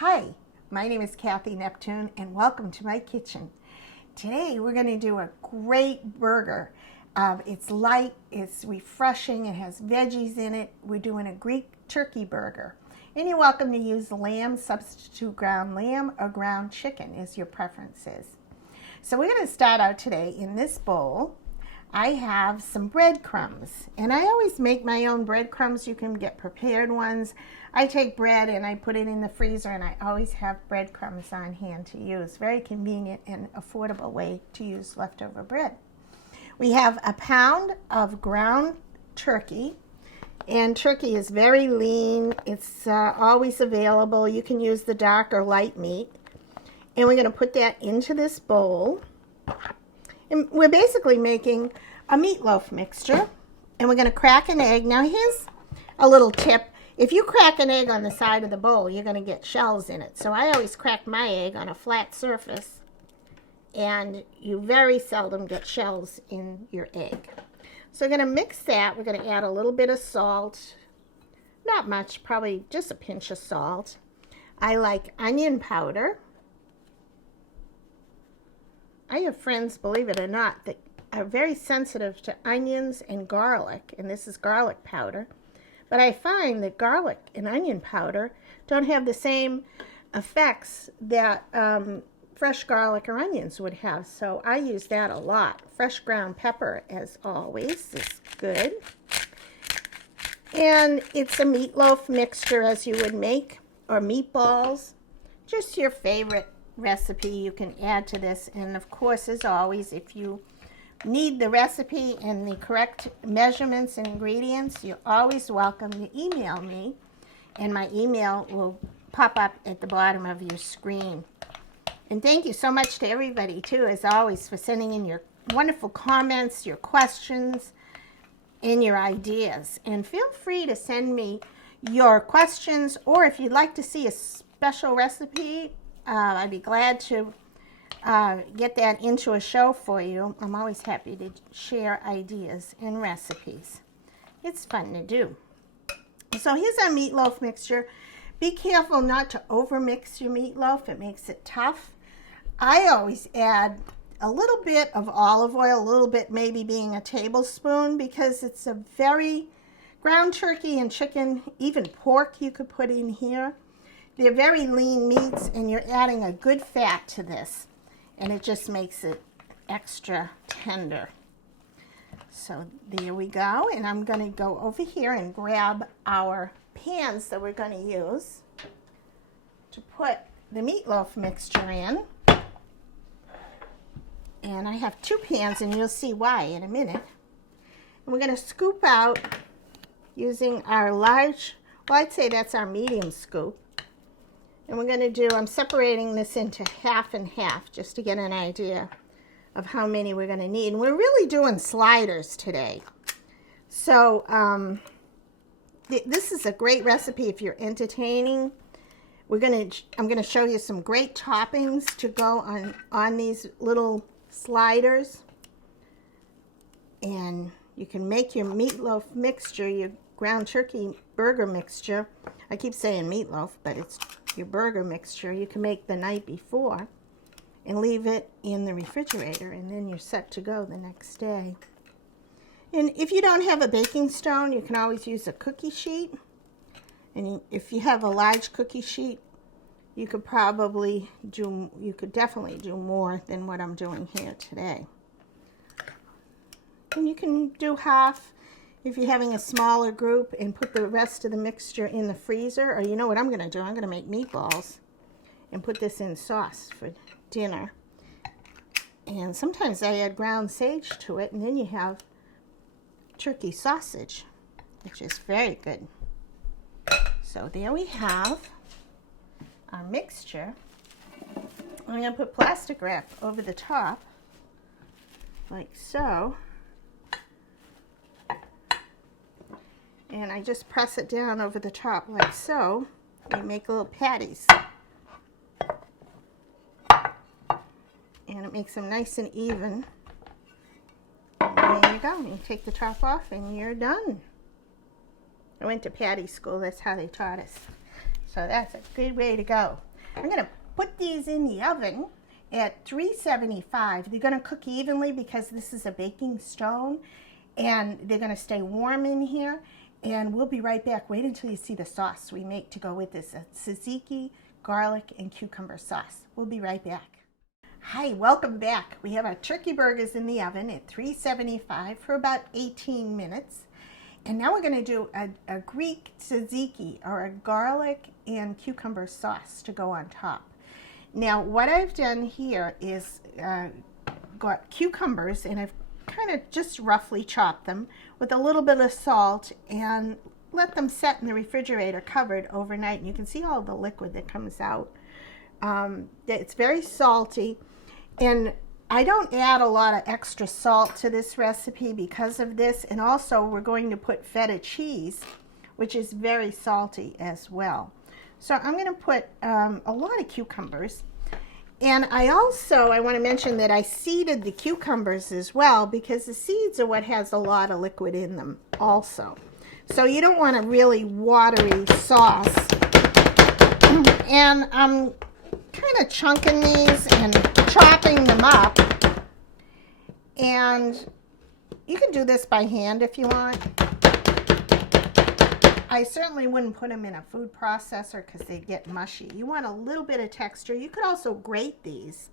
Hi, my name is Cathy Neptune and welcome to my kitchen. Today we're going to do a great burger. It's light, it's refreshing, it has veggies in it. We're doing a Greek turkey burger. And you're welcome to use lamb, substitute ground lamb, or ground chicken as your preference is. So we're going to start out today in this bowl. I have some breadcrumbs, and I always make my own breadcrumbs. You can get prepared ones. I take bread and I put it in the freezer, and I always have breadcrumbs on hand to use. Very convenient and affordable way to use leftover bread. We have a pound of ground turkey, and turkey is very lean. It's always available. You can use the dark or light meat. And we're going to put that into this bowl. And we're basically making a meatloaf mixture, and we're going to crack an egg. Now here's a little tip. If you crack an egg on the side of the bowl, you're going to get shells in it. So I always crack my egg on a flat surface, and you very seldom get shells in your egg. So we're going to mix that. We're going to add a little bit of salt. Not much, probably just a pinch of salt. I like onion powder. I have friends, believe it or not, that are very sensitive to onions and garlic, and this is garlic powder. But I find that garlic and onion powder don't have the same effects that fresh garlic or onions would have, so I use that a lot. Fresh ground pepper, as always, is good. And it's a meatloaf mixture, as you would make, or meatballs, just your favorite recipe you can add to this. And of course, as always, if you need the recipe and the correct measurements and ingredients, you're always welcome to email me, and my email will pop up at the bottom of your screen. And thank you so much to everybody too, as always, for sending in your wonderful comments, your questions, and your ideas. And feel free to send me your questions, or if you'd like to see a special recipe, I'd be glad to get that into a show for you. I'm always happy to share ideas and recipes. It's fun to do. So here's our meatloaf mixture. Be careful not to overmix your meatloaf. It makes it tough. I always add a little bit of olive oil, a little bit maybe being a tablespoon, because it's a very ground turkey and chicken, even pork you could put in here. They're very lean meats, and you're adding a good fat to this, and it just makes it extra tender. So there we go, and I'm going to go over here and grab our pans that we're going to use to put the meatloaf mixture in. And I have two pans, and you'll see why in a minute. And we're going to scoop out using our large, well, I'd say that's our medium scoop. And we're going to do, I'm separating this into half and half just to get an idea of how many we're going to need. And we're really doing sliders today. So this is a great recipe if you're entertaining. I'm going to show you some great toppings to go on these little sliders. And you can make your meatloaf mixture, your ground turkey burger mixture. I keep saying meatloaf, but it's your burger mixture. You can make the night before and leave it in the refrigerator, and then you're set to go the next day. And if you don't have a baking stone, you can always use a cookie sheet. And if you have a large cookie sheet, you could definitely do more than what I'm doing here today. And you can do half if you're having a smaller group, and put the rest of the mixture in the freezer. Or you know what I'm going to do? I'm going to make meatballs and put this in sauce for dinner. And sometimes I add ground sage to it, and then you have turkey sausage, which is very good. So there we have our mixture. I'm going to put plastic wrap over the top, like so. And I just press it down over the top like so. You make little patties. And it makes them nice and even. And there you go. You take the top off and you're done. I went to patty school. That's how they taught us. So that's a good way to go. I'm going to put these in the oven at 375. They're going to cook evenly because this is a baking stone, and they're going to stay warm in here. And we'll be right back. Wait until you see the sauce we make to go with this. A tzatziki, garlic, and cucumber sauce. We'll be right back. Hi, welcome back. We have our turkey burgers in the oven at 375 for about 18 minutes. And now we're going to do a Greek tzatziki, or a garlic and cucumber sauce to go on top. Now, what I've done here is got cucumbers, and I've kind of just roughly chopped them with a little bit of salt and let them set in the refrigerator covered overnight. And you can see all the liquid that comes out. It's very salty, and I don't add a lot of extra salt to this recipe because of this. And also we're going to put feta cheese, which is very salty as well. So I'm going to put a lot of cucumbers. And I want to mention that I seeded the cucumbers as well, because the seeds are what has a lot of liquid in them also. So you don't want a really watery sauce. And I'm kind of chunking these and chopping them up. And you can do this by hand if you want. I certainly wouldn't put them in a food processor because they get mushy. You want a little bit of texture. You could also grate these.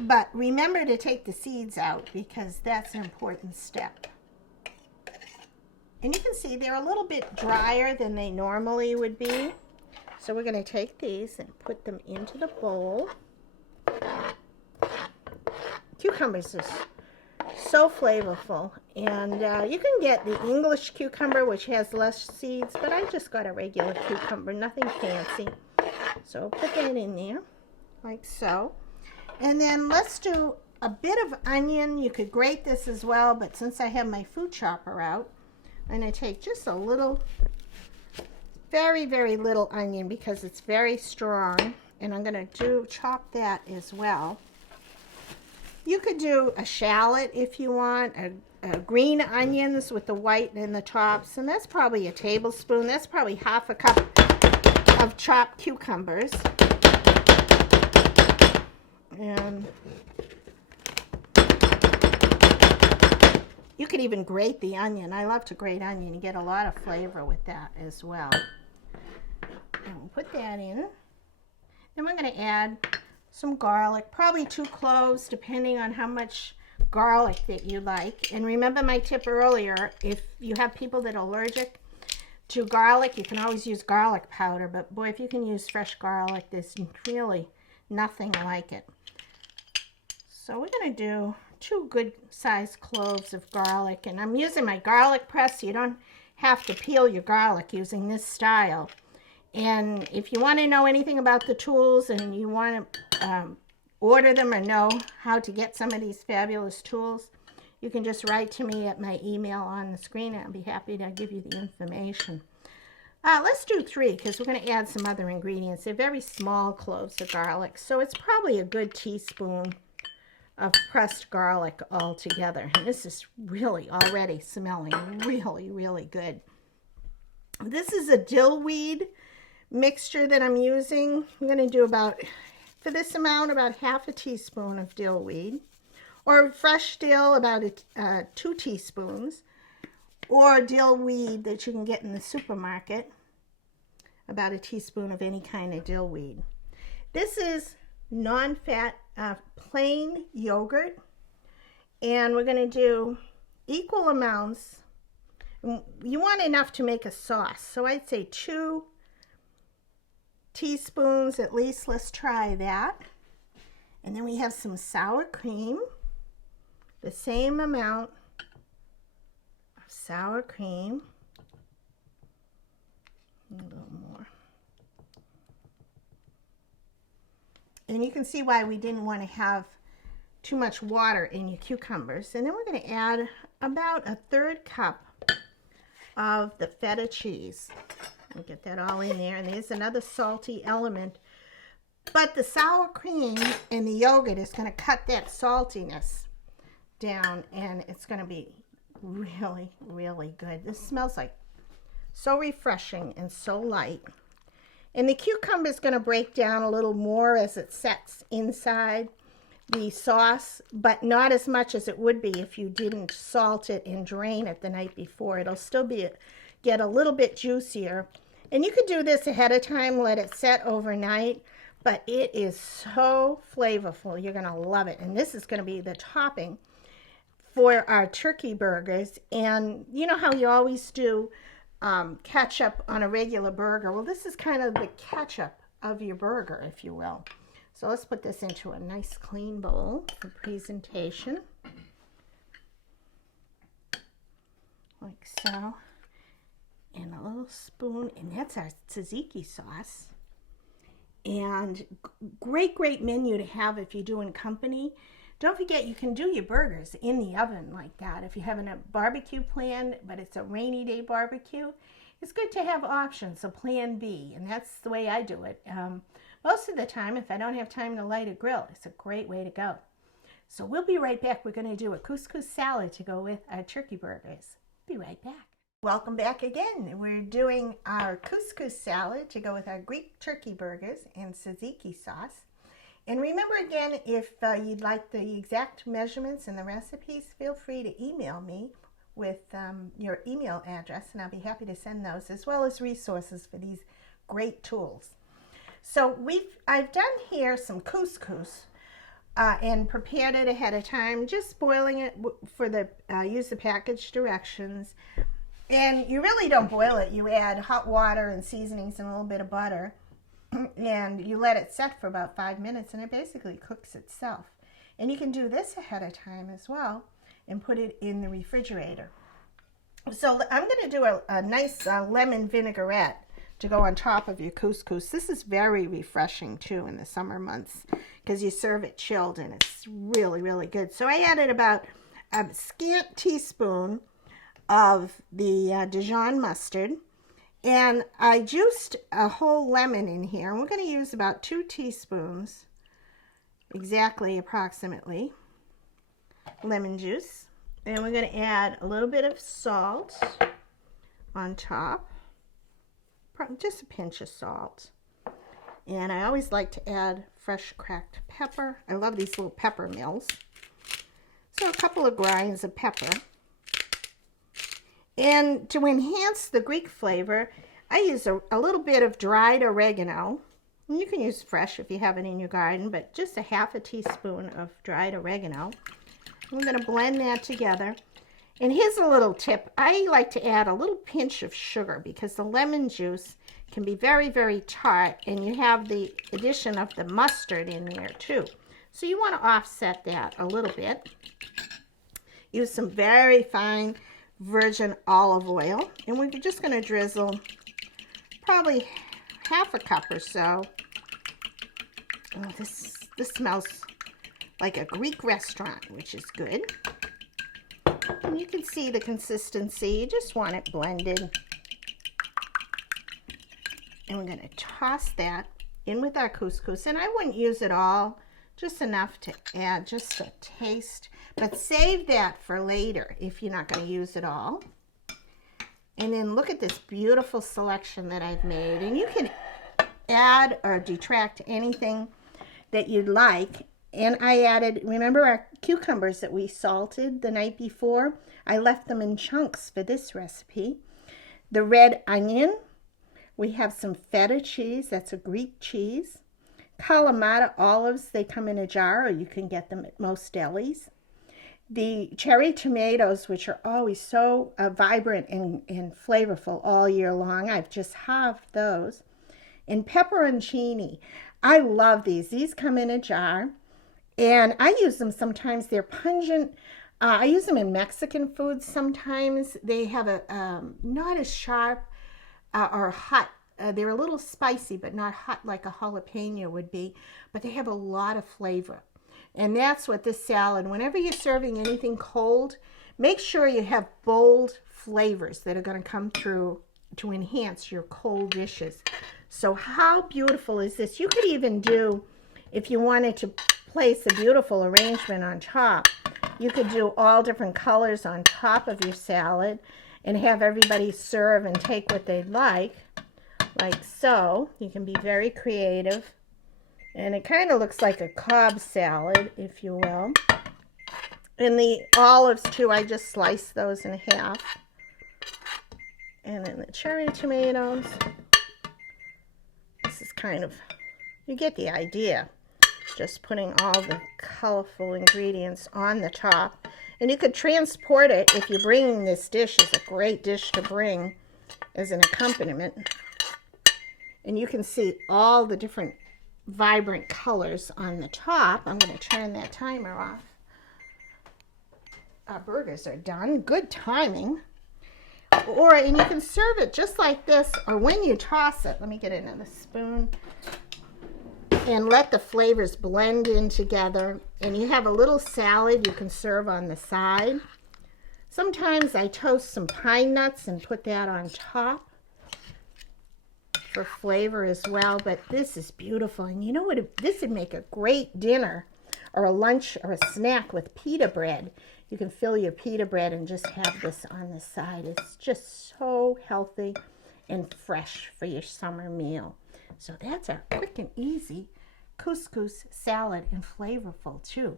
But remember to take the seeds out, because that's an important step. And you can see they're a little bit drier than they normally would be. So we're going to take these and put them into the bowl. Cucumbers are so flavorful, and you can get the English cucumber, which has less seeds, but I just got a regular cucumber, nothing fancy. So put that in there like so, and then let's do a bit of onion. You could grate this as well, but since I have my food chopper out, I'm going to take just a little, very, very little onion because it's very strong, and I'm going to chop that as well. You could do a shallot if you want, a green onions with the white and the tops, and that's probably a tablespoon. That's probably half a cup of chopped cucumbers. And you could even grate the onion. I love to grate onion. You get a lot of flavor with that as well. And we'll put that in. Then we're going to add some garlic, probably 2 cloves, depending on how much garlic that you like. And remember my tip earlier, if you have people that are allergic to garlic, you can always use garlic powder, but boy, if you can use fresh garlic, there's really nothing like it. So we're going to do 2 good sized cloves of garlic, and I'm using my garlic press. You don't have to peel your garlic using this style. And if you want to know anything about the tools, and you want to order them or know how to get some of these fabulous tools, you can just write to me at my email on the screen, and I'll be happy to give you the information. Let's do 3 because we're going to add some other ingredients. They're very small cloves of garlic, so it's probably a good teaspoon of pressed garlic all together. And this is really already smelling really, really good. This is a dill weed mixture that I'm using. I'm going to do for this amount, about half a teaspoon of dill weed, or fresh dill, about 2 teaspoons, or dill weed that you can get in the supermarket, about a teaspoon of any kind of dill weed. This is non-fat plain yogurt, and we're going to do equal amounts. You want enough to make a sauce, so I'd say 2 teaspoons at least. Let's try that. And then we have some sour cream, the same amount of sour cream, a little more. And you can see why we didn't want to have too much water in your cucumbers. And then we're going to add about a 1/3 cup of the feta cheese. We'll get that all in there, and there's another salty element. But the sour cream and the yogurt is going to cut that saltiness down, and it's going to be really, really good. This smells like so refreshing and so light. And the cucumber is going to break down a little more as it sets inside the sauce, but not as much as it would be if you didn't salt it and drain it the night before. It'll still get a little bit juicier. And you could do this ahead of time, let it set overnight, but it is so flavorful. You're going to love it. And this is going to be the topping for our turkey burgers. And you know how you always do ketchup on a regular burger? Well, this is kind of the ketchup of your burger, if you will. So let's put this into a nice clean bowl for presentation. Like so. And a little spoon, and that's our tzatziki sauce. And great menu to have if you're doing company. Don't forget, you can do your burgers in the oven like that. If you're having a barbecue planned, but it's a rainy day barbecue, it's good to have options, so plan B. And that's the way I do it. Most of the time, if I don't have time to light a grill, it's a great way to go. So we'll be right back. We're going to do a couscous salad to go with our turkey burgers. Be right back. Welcome back again. We're doing our couscous salad to go with our Greek turkey burgers and tzatziki sauce. And remember again, if you'd like the exact measurements and the recipes, feel free to email me with your email address, and I'll be happy to send those, as well as resources for these great tools. So I've done here some couscous and prepared it ahead of time, just boiling it for use the package directions. And you really don't boil it. You add hot water and seasonings and a little bit of butter, and you let it set for about 5 minutes, and it basically cooks itself. And you can do this ahead of time as well and put it in the refrigerator. So I'm going to do a nice lemon vinaigrette to go on top of your couscous. This is very refreshing too in the summer months because you serve it chilled, and it's really good. So I added about a scant teaspoon of the Dijon mustard, and I juiced a whole lemon in here, and we're going to use about 2 teaspoons, approximately, lemon juice. And we're going to add a little bit of salt on top, just a pinch of salt. And I always like to add fresh cracked pepper. I love these little pepper mills. So a couple of grinds of pepper. And to enhance the Greek flavor, I use a little bit of dried oregano. And you can use fresh if you have it in your garden, but just a half a teaspoon of dried oregano. We're going to blend that together. And here's a little tip. I like to add a little pinch of sugar because the lemon juice can be very tart, and you have the addition of the mustard in there too. So you want to offset that a little bit. Use some very fine virgin olive oil, and we're just going to drizzle probably half a cup or so. Oh, this smells like a Greek restaurant, which is good. And you can see the consistency. You just want it blended. And we're going to toss that in with our couscous. And I wouldn't use it all, just enough to add just a taste. But save that for later if you're not going to use it all. And then look at this beautiful selection that I've made. And you can add or detract anything that you'd like. And I added, remember our cucumbers that we salted the night before? I left them in chunks for this recipe. The red onion. We have some feta cheese. That's a Greek cheese. Kalamata olives. They come in a jar, or you can get them at most delis. The cherry tomatoes, which are always so vibrant and flavorful all year long. I've just halved those. And pepperoncini. I love these. These come in a jar. And I use them sometimes. They're pungent. I use them in Mexican foods sometimes. They have a not as sharp or hot. They're a little spicy, but not hot like a jalapeno would be. But they have a lot of flavor. And that's what this salad, whenever you're serving anything cold, make sure you have bold flavors that are going to come through to enhance your cold dishes. So how beautiful is this? You could even do, if you wanted to place a beautiful arrangement on top, you could do all different colors on top of your salad and have everybody serve and take what they'd like. like so. You can be very creative. And it kind of looks like a Cobb salad, if you will. And the olives, too, I just sliced those in half. And then the cherry tomatoes. This is kind of, you get the idea. Just putting all the colorful ingredients on the top. And you could transport it if you're bringing this dish. It's a great dish to bring as an accompaniment. And you can see all the different vibrant colors on the top. I'm going to turn that timer off. Our burgers are done. Good timing. And you can serve it just like this, or when you toss it. Let me get another spoon. And let the flavors blend in together. And you have a little salad you can serve on the side. Sometimes I toast some pine nuts and put that on top for flavor as well. But this is beautiful. And you know what? This would make a great dinner or a lunch or a snack with pita bread. You can fill your pita bread and just have this on the side. It's just so healthy and fresh for your summer meal. So that's our quick and easy couscous salad, and flavorful too.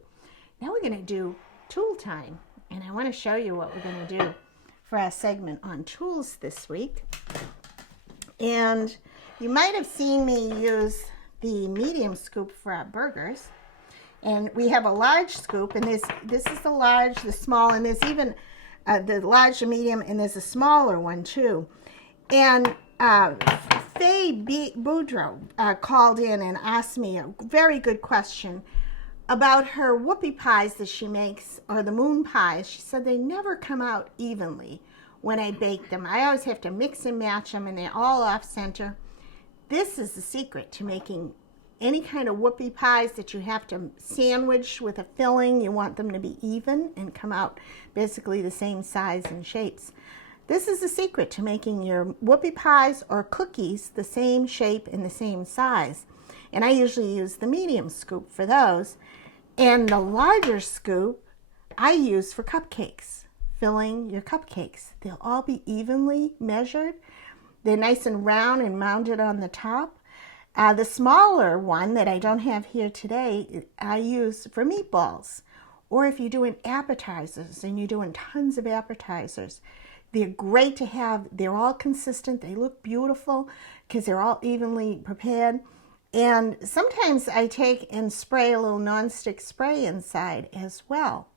Now we're going to do tool time, and I want to show you what we're going to do for our segment on tools this week. And you might have seen me use the medium scoop for our burgers, and we have a large scoop, and this is the large, the small, and there's even the large, the medium, and there's a smaller one too. And Faye Boudreau called in and asked me a very good question about her whoopie pies that she makes, or the moon pies. She said they never come out evenly when I bake them. I always have to mix and match them, and they're all off center. This is the secret to making any kind of whoopie pies that you have to sandwich with a filling. You want them to be even and come out basically the same size and shapes. This is the secret to making your whoopie pies or cookies the same shape and the same size. And I usually use the medium scoop for those. And the larger scoop I use for cupcakes, filling your cupcakes. They'll all be evenly measured. They're nice and round and mounted on the top. The smaller one that I don't have here today, I use for meatballs. Or if you're doing appetizers and you're doing tons of appetizers, they're great to have. They're all consistent. They look beautiful because they're all evenly prepared. And sometimes I take and spray a little nonstick spray inside as well.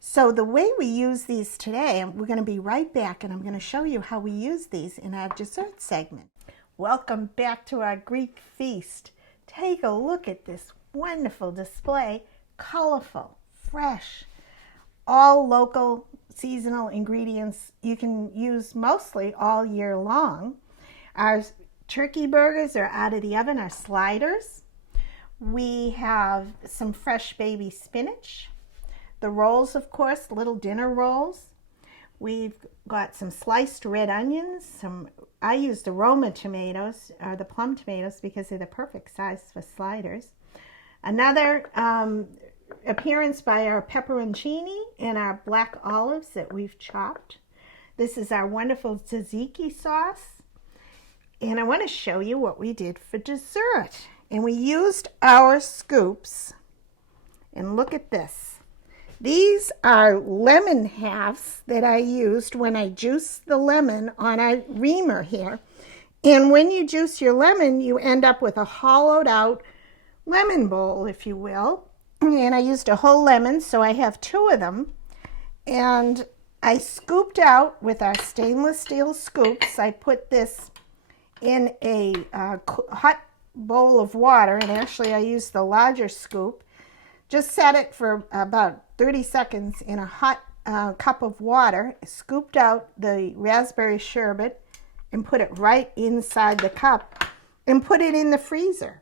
So the way we use these today, and we're going to be right back, and I'm going to show you how we use these in our dessert segment. Welcome back to our Greek feast. Take a look at this wonderful display. Colorful, fresh, all local seasonal ingredients you can use mostly all year long. Our turkey burgers are out of the oven, our sliders. We have some fresh baby spinach. The rolls, of course, little dinner rolls. We've got some sliced red onions. I used the Roma tomatoes, or the plum tomatoes, because they're the perfect size for sliders. Another appearance by our pepperoncini and our black olives that we've chopped. This is our wonderful tzatziki sauce. And I want to show you what we did for dessert. And we used our scoops. And look at this. These are lemon halves that I used when I juiced the lemon on a reamer here. And when you juice your lemon, you end up with a hollowed out lemon bowl, if you will. And I used a whole lemon, so I have 2 of them. And I scooped out with our stainless steel scoops. I put this in a hot bowl of water, and actually I used the larger scoop. Just set it for about 30 seconds in a hot cup of water, scooped out the raspberry sherbet, and put it right inside the cup, and put it in the freezer.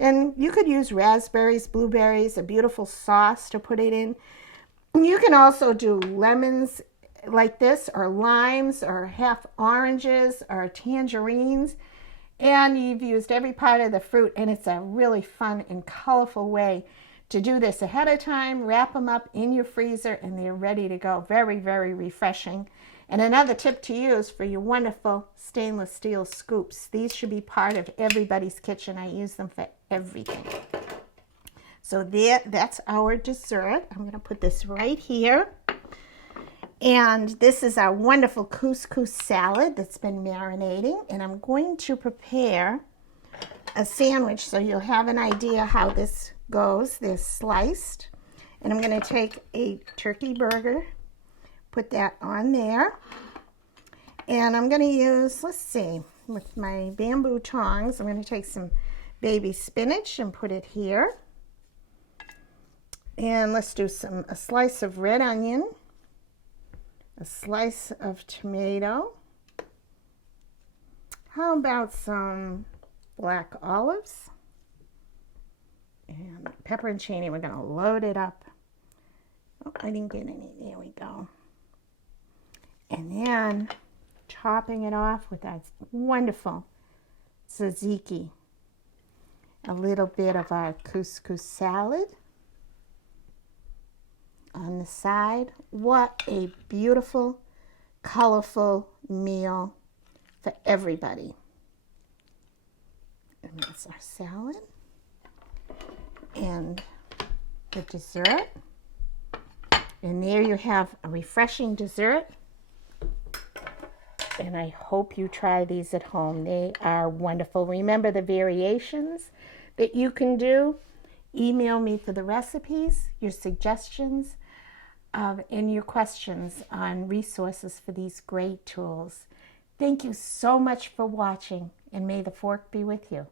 And you could use raspberries, blueberries, a beautiful sauce to put it in. You can also do lemons like this, or limes, or half oranges, or tangerines. And you've used every part of the fruit, and it's a really fun and colorful way to do this ahead of time. Wrap them up in your freezer, and they're ready to go. Very, very refreshing. And another tip to use for your wonderful stainless steel scoops. These should be part of everybody's kitchen. I use them for everything. So that's our dessert. I'm going to put this right here. And this is our wonderful couscous salad that's been marinating. And I'm going to prepare a sandwich so you'll have an idea how this goes. They're sliced. And I'm going to take a turkey burger, put that on there. And I'm going to use, let's see, with my bamboo tongs, I'm going to take some baby spinach and put it here. And let's do a slice of red onion, a slice of tomato. How about some black olives? And pepperoncini, we're going to load it up. Oh, I didn't get any. There we go. And then topping it off with that wonderful tzatziki. A little bit of our couscous salad on the side. What a beautiful, colorful meal for everybody. And that's our salad. And the dessert. And there you have a refreshing dessert. And I hope you try these at home. They are wonderful. Remember the variations that you can do. Email me for the recipes, your suggestions, and your questions on resources for these great tools. Thank you so much for watching, and may the fork be with you.